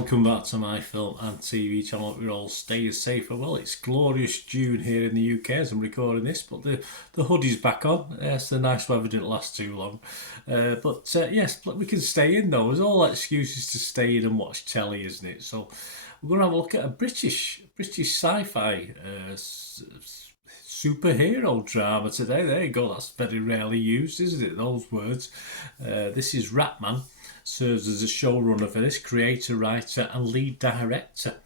welcome back to my film and TV channel. We're all staying safe. Well, it's glorious June here in the UK as I'm recording this, but the hoodie's back on. Yes, the nice weather didn't last too long. Yes, we can stay in though. There's all excuses to stay in and watch telly, isn't it? So we're going to have a look at a British sci-fi superhero drama today. There you go. That's very rarely used, isn't it? Those words. This is Ratman. Serves as a showrunner for this, creator, writer and lead director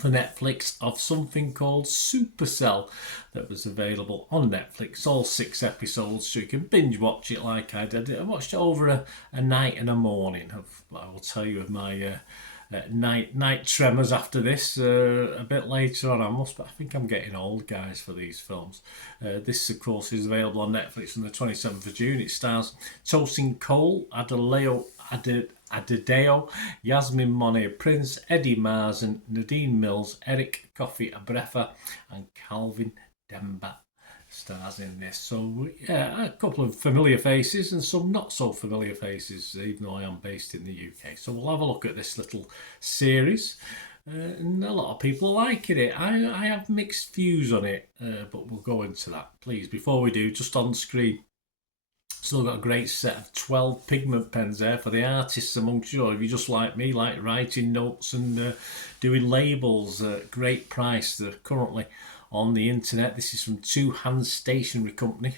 for Netflix of something called Supacell that was available on Netflix, all 6 episodes, so you can binge watch it like I did. I watched it over a night and a morning. I will tell you of my night tremors after this a bit later on. I think I'm getting old, guys, for these films. This, of course, is available on Netflix on the 27th of June. It stars Tosin Cole, Adedeo, Yasmin Monet Prince, Eddie Marsan, Nadine Mills, Eric Coffey Abrefa, and Calvin Demba stars in this. So yeah, a couple of familiar faces and some not so familiar faces, even though I am based in the UK. So we'll have a look at this little series. And a lot of people are liking it. I have mixed views on it, but we'll go into that. Please, before we do, just on screen, still got a great set of 12 pigment pens there for the artists amongst you. Or if you just like me, like writing notes and doing labels, great price. They're currently on the internet. This is from Two Hands Stationery Company,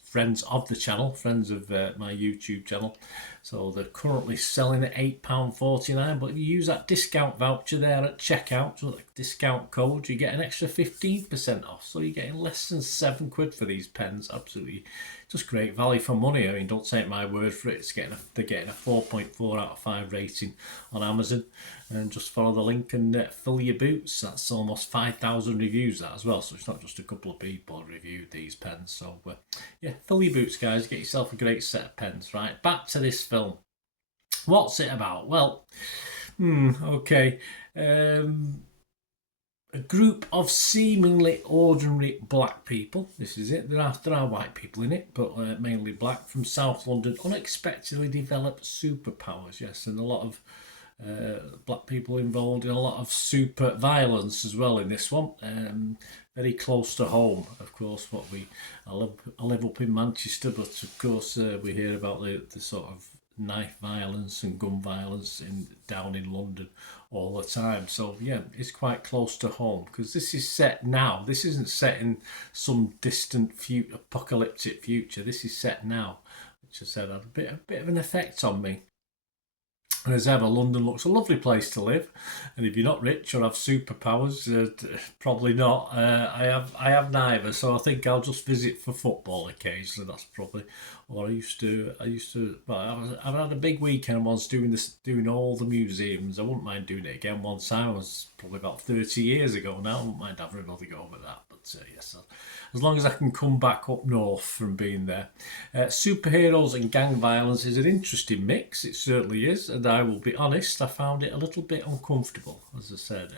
friends of the channel, friends of my YouTube channel. So they're currently selling at £8.49, but if you use that discount voucher there at checkout, so that discount code, you get an extra 15% off. So you're getting less than £7 for these pens. Absolutely just great value for money. I mean, don't take my word for it. They're getting a 4.4 out of 5 rating on Amazon. And just follow the link and fill your boots. That's almost 5,000 reviews that as well. So it's not just a couple of people reviewed these pens. So yeah, fill your boots, guys. Get yourself a great set of pens. Right, back to this film. What's it about? Well, okay. A group of seemingly ordinary black people, this is it, there are white people in it, but mainly black, from South London, unexpectedly develop superpowers, yes, and a lot of black people involved in a lot of super violence as well in this one. Very close to home, of course. I live up in Manchester, but of course we hear about the sort of knife violence and gun violence down in London all the time. So yeah, it's quite close to home because this is set now. This isn't set in some distant apocalyptic future. This is set now, which I said had a bit of an effect on me. And as ever, London looks a lovely place to live. And if you're not rich or have superpowers, probably not. I have neither, so I think I'll just visit for football occasionally. That's probably what I used to. Well, I've had a big weekend once doing all the museums. I wouldn't mind doing it again one time. It was probably about 30 years ago now. I wouldn't mind having another go at that. But yes, as long as I can come back up north from being there. Superheroes and gang violence is an interesting mix. It certainly is, and I will be honest, I found it a little bit uncomfortable, as I said.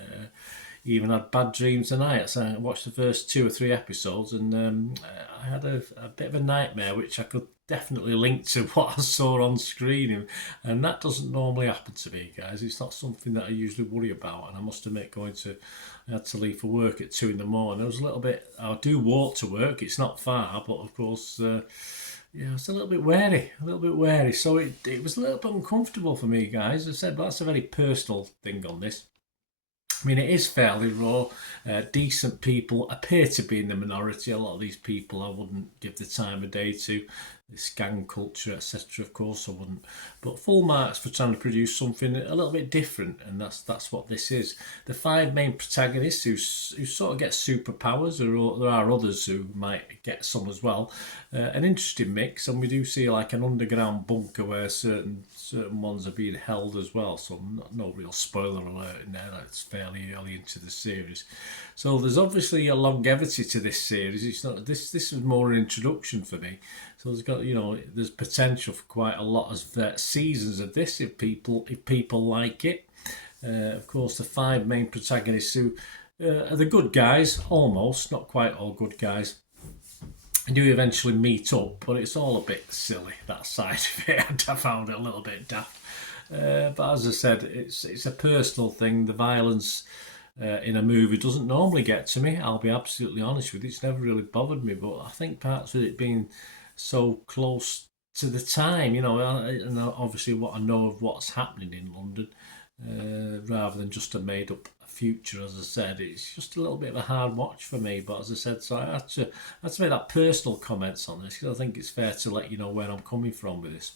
Even had bad dreams tonight. So I watched the first 2 or 3 episodes and I had a bit of a nightmare, which I could definitely link to what I saw on screen. And that doesn't normally happen to me, guys. It's not something that I usually worry about. And I must admit, I had to leave for work at 2 a.m. I was a little bit, I do walk to work. It's not far, but of course, yeah, it's a little bit wary. So it was a little bit uncomfortable for me, guys. As I said, but that's a very personal thing on this. I mean, it is fairly raw. Decent people appear to be in the minority. A lot of these people I wouldn't give the time of day to. This gang culture, etc. Of course I wouldn't. But full marks for trying to produce something a little bit different, and that's what this is. The 5 main protagonists who sort of get superpowers, there are others who might get some as well. An interesting mix, and we do see like an underground bunker where certain ones are being held as well. So no real spoiler alert in there. That's fairly early into the series. So there's obviously a longevity to this series. It's not this is more an introduction for me. So there's potential for quite a lot of seasons of this if people like it. Of course, the 5 main protagonists who are the good guys, almost, not quite all good guys, do eventually meet up, but it's all a bit silly, that side of it. I found it a little bit daft. But as I said, it's a personal thing. The violence in a movie doesn't normally get to me. I'll be absolutely honest with you. It's never really bothered me, but I think perhaps with it being so close to the time, and obviously what I know of what's happening in London, rather than just a made up future, as I said, it's just a little bit of a hard watch for me. But as I said, so I had to make that personal comments on this because I think it's fair to let you know where I'm coming from with this.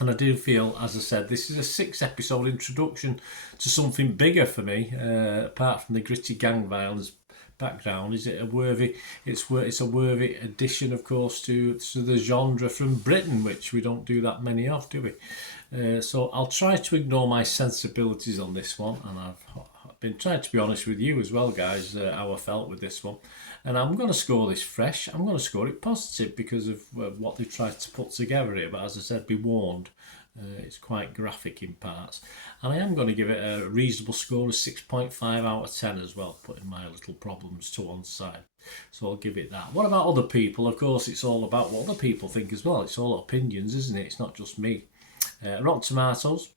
And I do feel, as I said, this is a 6 episode introduction to something bigger for me, apart from the gritty gang violence background. Is it a worthy? It's a worthy addition, of course, to the genre from Britain, which we don't do that many of, do we? So I'll try to ignore my sensibilities on this one, and I've been trying to be honest with you as well, guys, how I felt with this one. And I'm going to score this fresh. I'm going to score it positive because of what they've tried to put together here. But as I said, be warned, it's quite graphic in parts. And I am going to give it a reasonable score of 6.5 out of 10 as well, putting my little problems to one side. So I'll give it that. What about other people? Of course, it's all about what other people think as well. It's all opinions, isn't it? It's not just me. Rotten Tomatoes.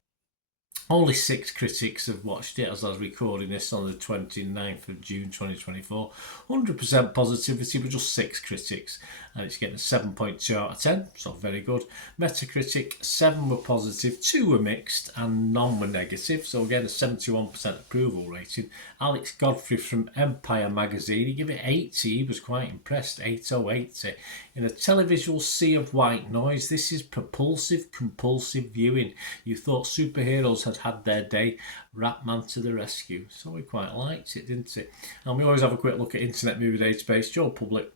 Only 6 critics have watched it as I was recording this on the 29th of June 2024. 100% positivity, but just 6 critics. And it's getting a 7.2 out of 10, so very good. Metacritic, 7 were positive, 2 were mixed, and none were negative. So again, a 71% approval rating. Alex Godfrey from Empire magazine, he gave it 80. He was quite impressed, 8080. In a televisual sea of white noise, this is propulsive, compulsive viewing. You thought superheroes had their day. Ratman to the rescue. So we quite liked it, didn't we? And we always have a quick look at Internet Movie Database. Joe Public.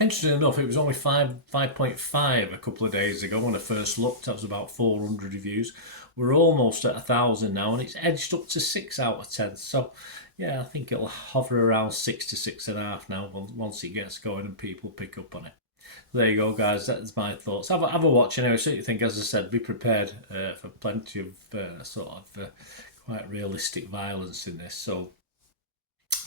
Interesting enough, it was only 5.5 a couple of days ago when I first looked. That was about 400 reviews. We're almost at 1,000 now, and it's edged up to 6 out of 10. So, yeah, I think it'll hover around 6 to 6.5 now once it gets going and people pick up on it. There you go, guys. That's my thoughts. Have a watch anyway. So you think, as I said, be prepared for plenty of quite realistic violence in this. So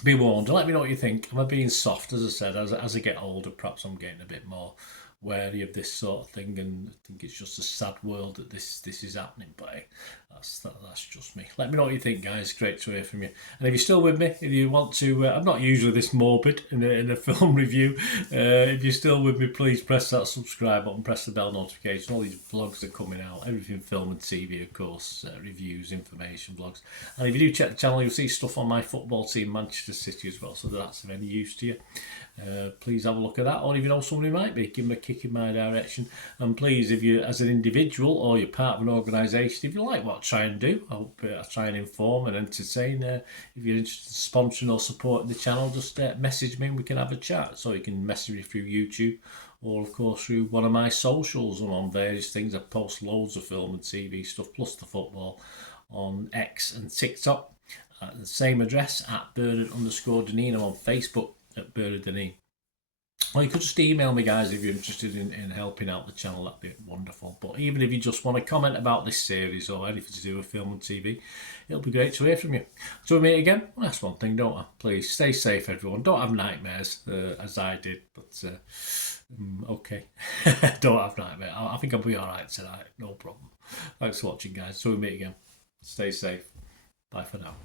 be warned. Let me know what you think. Am I being soft, as I said? As I get older, perhaps I'm getting a bit more wary of this sort of thing, and I think it's just a sad world that this is happening. But hey, that's just me. Let me know what you think, guys. Great to hear from you. And if you're still with me, if you want to, I'm not usually this morbid in a film review. If you're still with me, please press that subscribe button, press the bell notification. All these vlogs are coming out, everything film and TV, of course, reviews, information, vlogs. And if you do check the channel, you'll see stuff on my football team, Manchester City, as well. So that's of any use to you. Please have a look at that, or if you know somebody might be, give them a kick in my direction. And please, if you, as an individual or you're part of an organisation, if you like what I try and do, I try and inform and entertain. If you're interested in sponsoring or supporting the channel, just message me and we can have a chat. So you can message me through YouTube, or of course through one of my socials. I'm on various things. I post loads of film and TV stuff, plus the football, on X and TikTok at the same address, at Bernard_Deneen. I'm on Facebook at Bernard Deneen. Or you could just email me, guys, if you're interested in helping out the channel. That'd be wonderful. But even if you just want to comment about this series or anything to do with film and TV, it'll be great to hear from you. So we meet again. Well, that's one thing, don't I? Please stay safe, everyone. Don't have nightmares, as I did. But okay, don't have nightmares. I think I'll be all right tonight. No problem. Thanks for watching, guys. So we meet again. Stay safe. Bye for now.